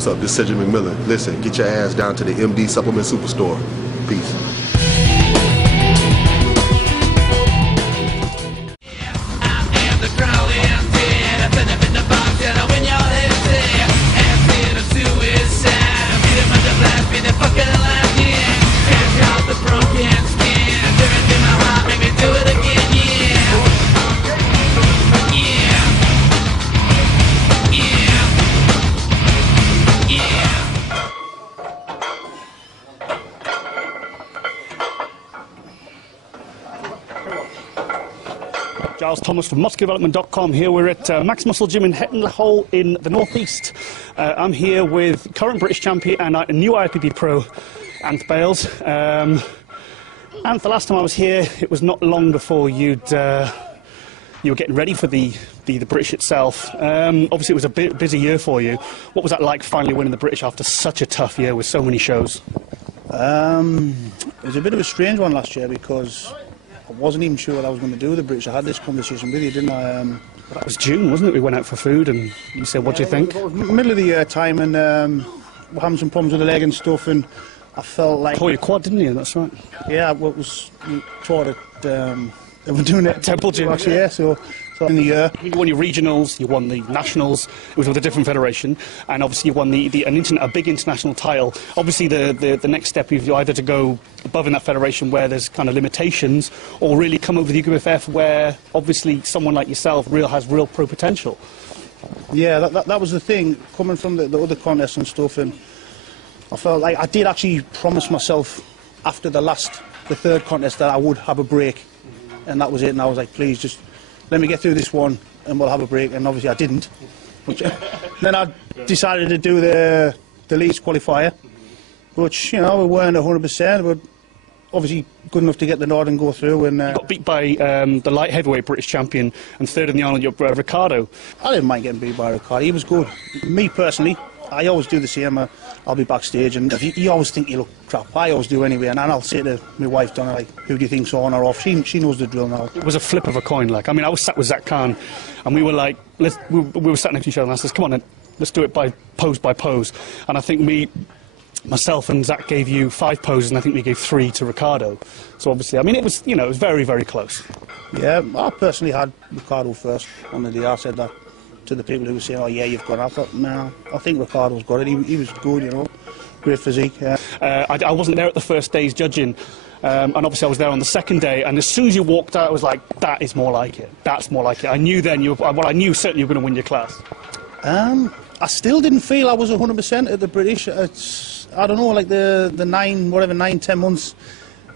What's up? This is Cedric McMillan. Listen, get your ass down to the MD Supplement Superstore. Peace. Giles Thomas from musculardevelopment.com. Here we're at Max Muscle Gym in Hetton Hole in the northeast. I'm here with current British champion and a new IFBB pro, Anth Bales. Anth, the last time I was here, it was not long before you were getting ready for the British itself. Obviously, it was a busy year for you. What was that like, finally winning the British after such a tough year with so many shows? It was a bit of a strange one last year because I wasn't even sure what I was going to do with the British. I had this conversation with you, didn't I? That was June, wasn't it? We went out for food and you said, what do you think? It was middle of the year time, and we're having some problems with the leg and stuff, and I felt like... Tore your quad, didn't you? That's right. Yeah, we taught it... we're doing it at Temple Gym. Actually, yeah, so in the year. You won your regionals, you won the nationals, it was with a different federation, and obviously you won a big international title. Obviously the next step is either to go above in that federation where there's kind of limitations, or really come over the UKBFF where obviously someone like yourself has real pro potential. Yeah, that was the thing, coming from the other contests and stuff, and I felt like I did actually promise myself after the third contest that I would have a break, and that was it, and I was like, please just let me get through this one and we'll have a break, and obviously I didn't. Then I decided to do the Leeds qualifier, which, you know, we weren't 100%, but obviously good enough to get the nod and go through. And you got beat by the light heavyweight British champion and third in the Arnold, Ricardo. I didn't mind getting beat by Ricardo, he was good. Me personally, I always do the same. I'll be backstage, and if you always think you look crap. I always do anyway, and I'll say to my wife, Donna, like, who do you think's on or off? She knows the drill now. It was a flip of a coin. Like, I mean, I was sat with Zach Khan, and we were like, we were sat next to each other, and I said, come on, then, let's do it by pose. And I think myself and Zach gave you 5 poses, and I think we gave 3 to Ricardo. So obviously, I mean, it was, you know, it was very, very close. Yeah, I personally had Ricardo first on the day. I said that to the people who were saying, oh yeah, you've got it. I thought, no, I think Ricardo's got it. He was good, you know, great physique. Yeah. I wasn't there at the first day's judging, and obviously I was there on the second day, and as soon as you walked out, I was like, that is more like it. That's more like it. I knew then, I knew certainly you were going to win your class. I still didn't feel I was 100% at the British. I don't know, like the 9-10 months,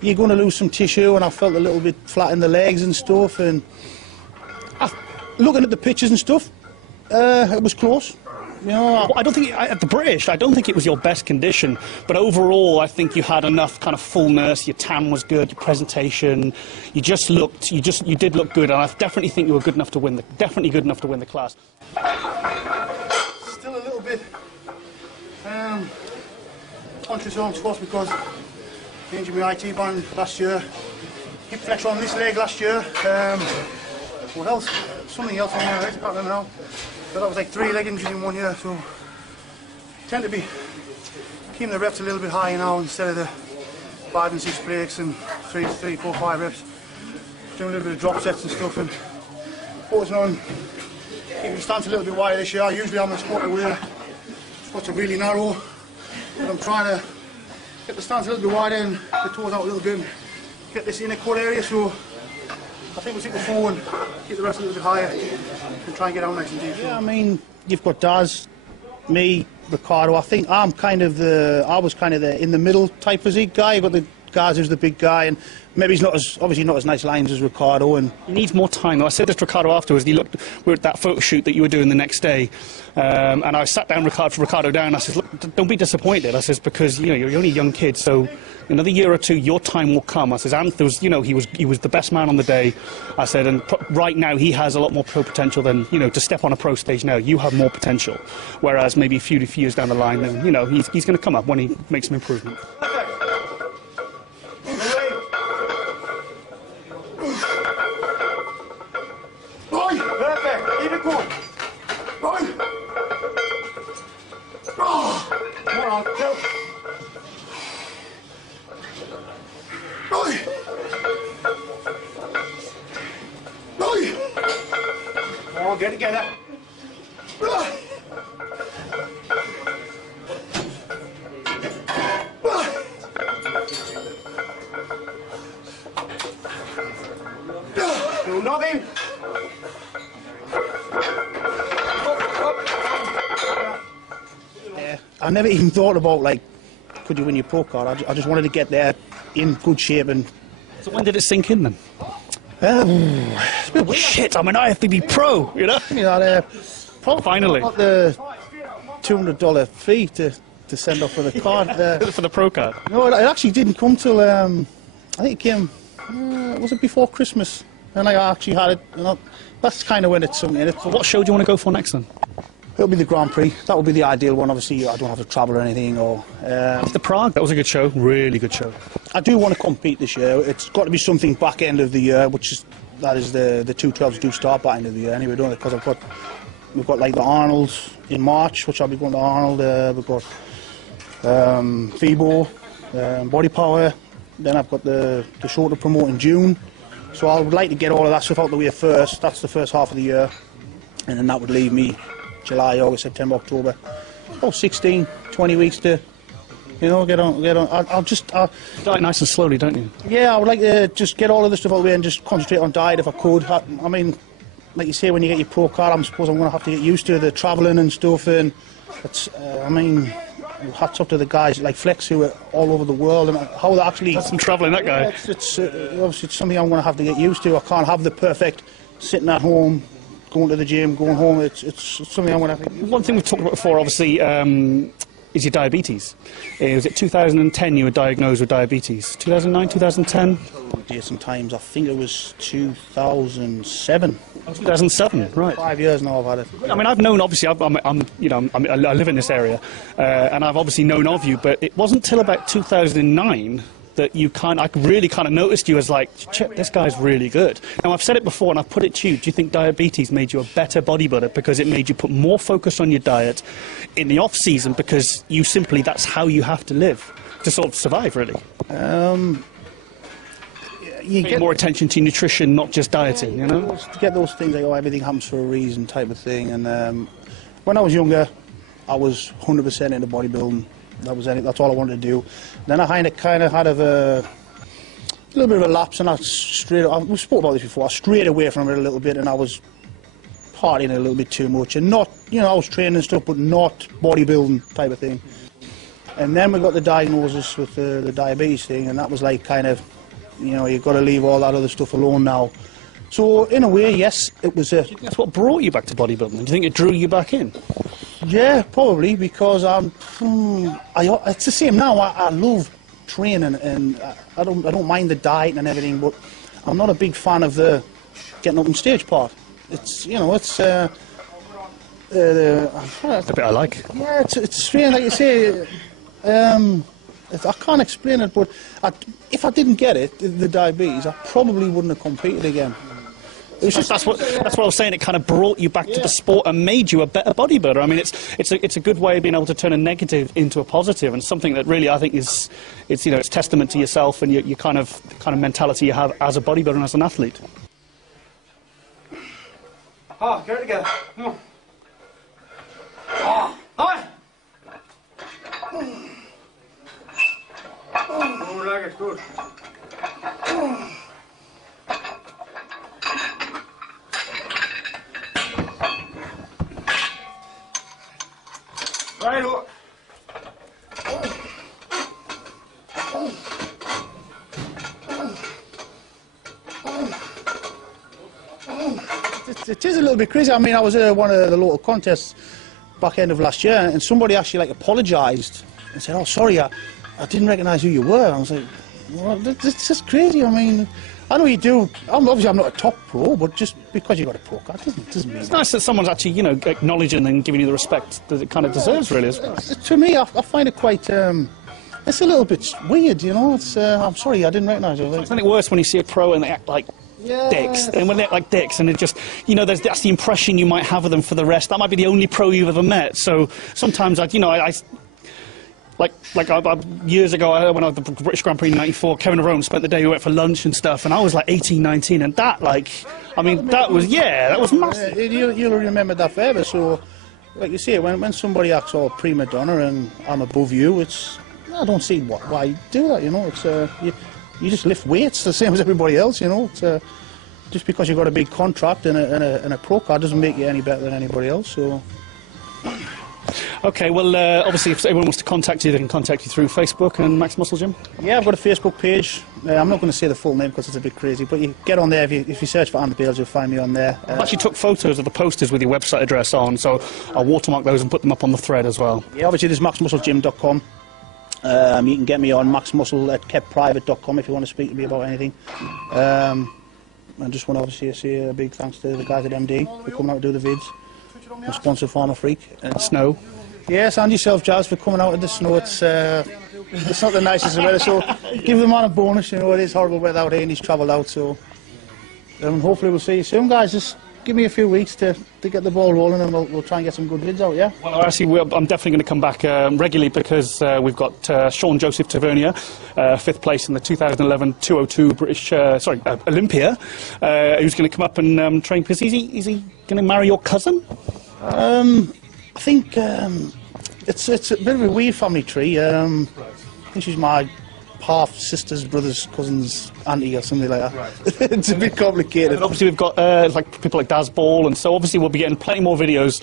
you're going to lose some tissue, and I felt a little bit flat in the legs and stuff, and looking at the pictures and stuff, it was close. You know, well, I don't think at the British, I don't think it was your best condition, but overall, I think you had enough kind of fullness. Your tan was good, your presentation, you did look good, and I definitely think you were good enough to win the class. Still a little bit conscious on spots because changing my IT band last year, hip flexor on this leg last year. What else? Something else on my legs, I can't remember now. But that was like 3 leg injuries in 1 year, so tend to be keeping the reps a little bit higher now instead of the 5 and 6 breaks and 3, 4, 5 reps. Doing a little bit of drop sets and stuff, and focusing on keeping the stance a little bit wider this year. Usually I'm a squat where spots are really narrow, but I'm trying to get the stance a little bit wider and the toes out a little bit and get this inner core area, so I think we'll take the forward, keep the reps a little bit higher and try and get out nice and deep. Yeah, I mean, you've got Daz, me, Ricardo. I think I was kind of the in the middle type physique guy. You've got the Gaz who's the big guy, and maybe he's obviously not as nice lines as Ricardo. And he needs more time though. I said this to Ricardo afterwards. We were at that photo shoot that you were doing the next day, and I sat down Ricardo down, and I said, look, don't be disappointed. I says, because, you know, you're only a young kid, so in another year or 2 your time will come. I says, Anth was, you know, he was the best man on the day. I said, and right now he has a lot more pro potential than, you know, to step on a pro stage now. You have more potential, whereas maybe a few years down the line, then, you know, he's going to come up when he makes some improvement. Perfect, keep it going. together. Do nothing. I never even thought about, like, could you win your pro card? I just wanted to get there in good shape. And So when did it sink in then? it's a bit weird. Shit, I'm an IFBB pro, you know? You know, Finally. got the $200 fee to send off for the card. For the pro card. No, it actually didn't come till, I think it came, was it before Christmas? And I actually had it, that's kind of when it sunk in. So what show do you want to go for next then? It'll be the Grand Prix. That would be the ideal one. Obviously, I don't have to travel or anything. Or The Prague, that was a good show, really good show. I do want to compete this year. It's got to be something back end of the year, that is the 212s do start back end of the year anyway, don't they? Because we've got like the Arnold in March, which I'll be going to Arnold. We've got FIBO, Body Power. Then I've got the show to promote in June. So I would like to get all of that stuff out the way first. That's the first half of the year, and then that would leave me July, August, September, October, about 16, 20 weeks to, you know, get on. I'll Diet nice and slowly, don't you? yeah, I would like to just get all of this stuff out of the way and just concentrate on diet if I could. I mean, like you say, when you get your pro card, I suppose I'm going to have to get used to the travelling and stuff. And it's, I mean, hats up to the guys like Flex who are all over the world and how they actually. That's some travelling, that guy. It's obviously it's something I'm going to have to get used to. I can't have the perfect sitting at home, going to the gym, going home. It's something I'm going to have to. One thing we've talked about before, obviously, is your diabetes. Was it 2010 you were diagnosed with diabetes? 2009, 2010? Sometimes I think it was 2007. 2007, right. 5 years now I've had it. I mean, I've known, obviously, I live in this area, and I've obviously known of you, but it wasn't till about 2009 that I really kind of noticed you as like, check, this guy's really good. Now, I've said it before and I've put it to you, do you think diabetes made you a better bodybuilder because it made you put more focus on your diet in the off-season because that's how you have to live to sort of survive, really? You get more attention to nutrition, not just dieting, you know? To get those things like, oh, everything happens for a reason type of thing. And when I was younger, I was 100% into bodybuilding. That's all I wanted to do. Then I kind of had a little bit of a lapse, and we spoke about this before. I strayed away from it a little bit, and I was partying a little bit too much, and not, you know, I was training and stuff, but not bodybuilding type of thing. And then we got the diagnosis with the diabetes thing, and that was like kind of, you know, you've got to leave all that other stuff alone now. So in a way, yes, it was. That's what brought you back to bodybuilding. Do you think it drew you back in? Yeah, probably, because it's the same now. I love training, and I don't mind the diet and everything, but I'm not a big fan of the getting up on stage part. It's, you know, it's the bit I like. Yeah, it's strange, like you say. I can't explain it, but if I didn't get it, the diabetes, I probably wouldn't have competed again. That's what I was saying. It kind of brought you back to the sport and made you a better bodybuilder. I mean, it's a good way of being able to turn a negative into a positive, and something that really I think it's testament to yourself and your kind of mentality you have as a bodybuilder and as an athlete. Oh, get it together. Come on. Oh, hi. Oh, like it's good. Right hook. It is a little bit crazy. I mean, I was at one of the local contests back end of last year, and somebody actually like apologised and said, "Oh, sorry, I didn't recognise who you were." I was like, "Well, it's just crazy." I mean, I know you do. Obviously, I'm not a top pro, but just because you got a pro card doesn't mean. It's nice that someone's actually, you know, acknowledging and giving you the respect that it kind of deserves, really. To me, I find it quite. It's a little bit weird, you know. It's. I'm sorry, I didn't recognise you. Isn't it worse when you see a pro and they act like dicks? And when they act like dicks, and it just, you know, that's the impression you might have of them for the rest. That might be the only pro you've ever met. So sometimes, Years ago, when I was the British Grand Prix in '94, Kevin Rome spent the day we went for lunch and stuff, and I was like 18, 19, and that was massive. You'll remember that forever. So, like you say, when somebody acts all prima donna and I'm above you, I don't see why you do that. You know, you just lift weights the same as everybody else. You know, just because you've got a big contract and a pro card doesn't make you any better than anybody else. So. Okay, well, obviously, if anyone wants to contact you, they can contact you through Facebook and Max Muscle Gym. Yeah, I've got a Facebook page. I'm not going to say the full name because it's a bit crazy, but you get on there. If you search for Anth Bales, you'll find me on there. I actually took photos of the posters with your website address on, so I'll watermark those and put them up on the thread as well. Yeah, obviously, there's maxmusclegym.com. You can get me on maxmuscle@keptprivate.com if you want to speak to me about anything. I just want to obviously say a big thanks to the guys at MD for coming out to do the vids. My sponsor, Farmer Freak. Snow. Yes, and yourself, Jazz, for coming out in the snow. It's not the nicest of weather, so give the man a bonus. You know, it is horrible weather out here and he's travelled out, so hopefully we'll see you soon, guys. Just give me a few weeks to get the ball rolling and we'll try and get some good vids out, yeah? Well, actually, I'm definitely going to come back regularly because we've got Sean Joseph Tavernier, 5th place in the 2011 202 British, Olympia, who's going to come up and train, because is he going to marry your cousin? I think it's a bit of a weird family tree. I think she's my half sister's brother's cousin's auntie or something like that. Right. It's a bit complicated. And obviously we've got like people like Daz Ball, and so obviously we'll be getting plenty more videos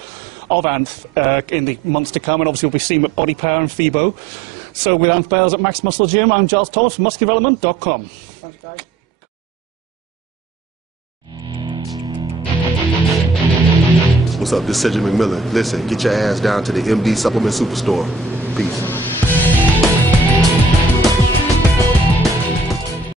of Anth in the months to come, and obviously we'll be seeing him at Body Power and FIBO. So with Anth Bales at Max Muscle Gym, I'm Giles Thomas from muscledevelopment.com. Thanks, guys. What's up? This is Cedric McMillan. Listen, get your ass down to the MD Supplement Superstore. Peace.